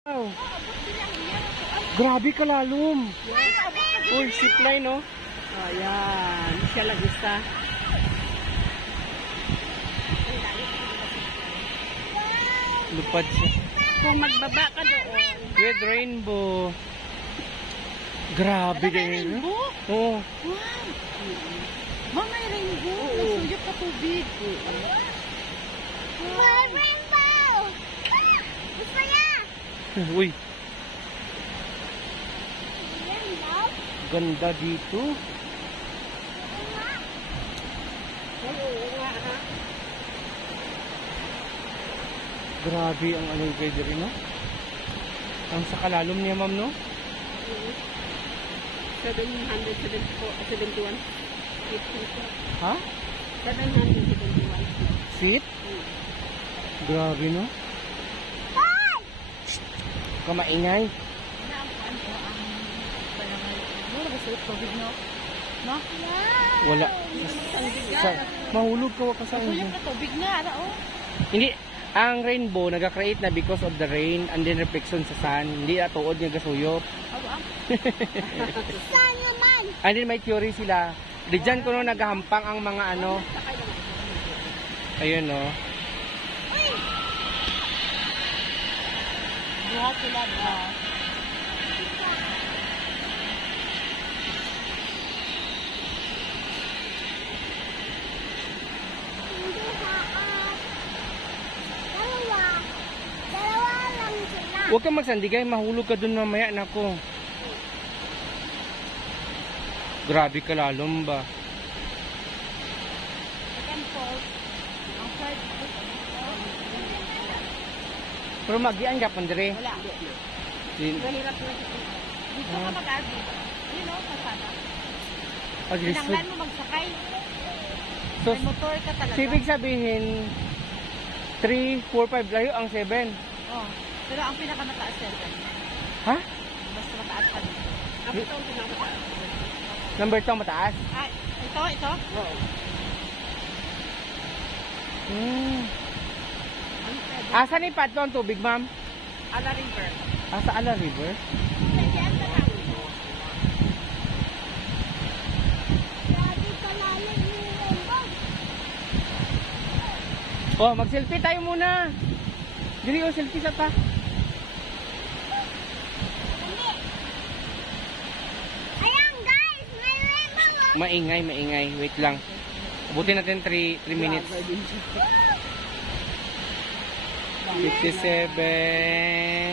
Wow. Grabe kalalom. Uy, zipline, no? Ayan, siya lang isa. Lupad siya. Kung magbaba ka doon. With rainbow. Grabe din. Rainbow? Oo. Wow. Ma, may rainbow. Nasuyot ka tubig. Wow, rainbow! Gusto niya! Uy, Rainbow? ganda dito. Grabe ang ano yung pwede rin, no? Ang sa kalalom niya, ma'am, no? 771. Ha? 771. Feet? Grabe, no? Huwag ka maingay. Ano ba sa tubig, no? No? Wala. Mahulog ka, wag ka sa Nasuyot inyo. ka tubig na. Ano, oh. Hindi. Ang rainbow, nag-create na because of the rain and then reflection sa sun. Hindi na tuod niya gasuyop. Awa. Saan naman? And then may theory sila. Diyan ko no naghahampang ang mga ano. Ayun, no? Buhat sila ba? Hindi haat. Dalawa. Dalawa lang sila. Huwag kang magsandigay, mahulog ka dun mamaya, nako. Grabe kalalom ba? Second fault. Ang third fault. Pero magian ka pandire. Wala. Mahirap na. Dito ka mag-arbi. You know, pasada. Pinanglan mo magsakay. So, May motor ka talaga. ibig sabihin, 3, 4, 5 layo ang 7. Oh. Pero ang pinakamataas 7. Ha? Basta mataas ka dito. Ako ito ang pinakamataas. Number 2 mataas? Ay, ito? Oo. Hmm. Ano pwede? Asa ni Pat ang tubig, ma'am? Ala River. Asa Ala River? Diyan ka lang. Grabe kalalim yung rainbow. Oh, mag-selfie tayo muna. Dili o selfie sa ta. Ayan guys, may rainbow. Maingay, maingay. Wait lang. Abutin natin 3 minutes. 57.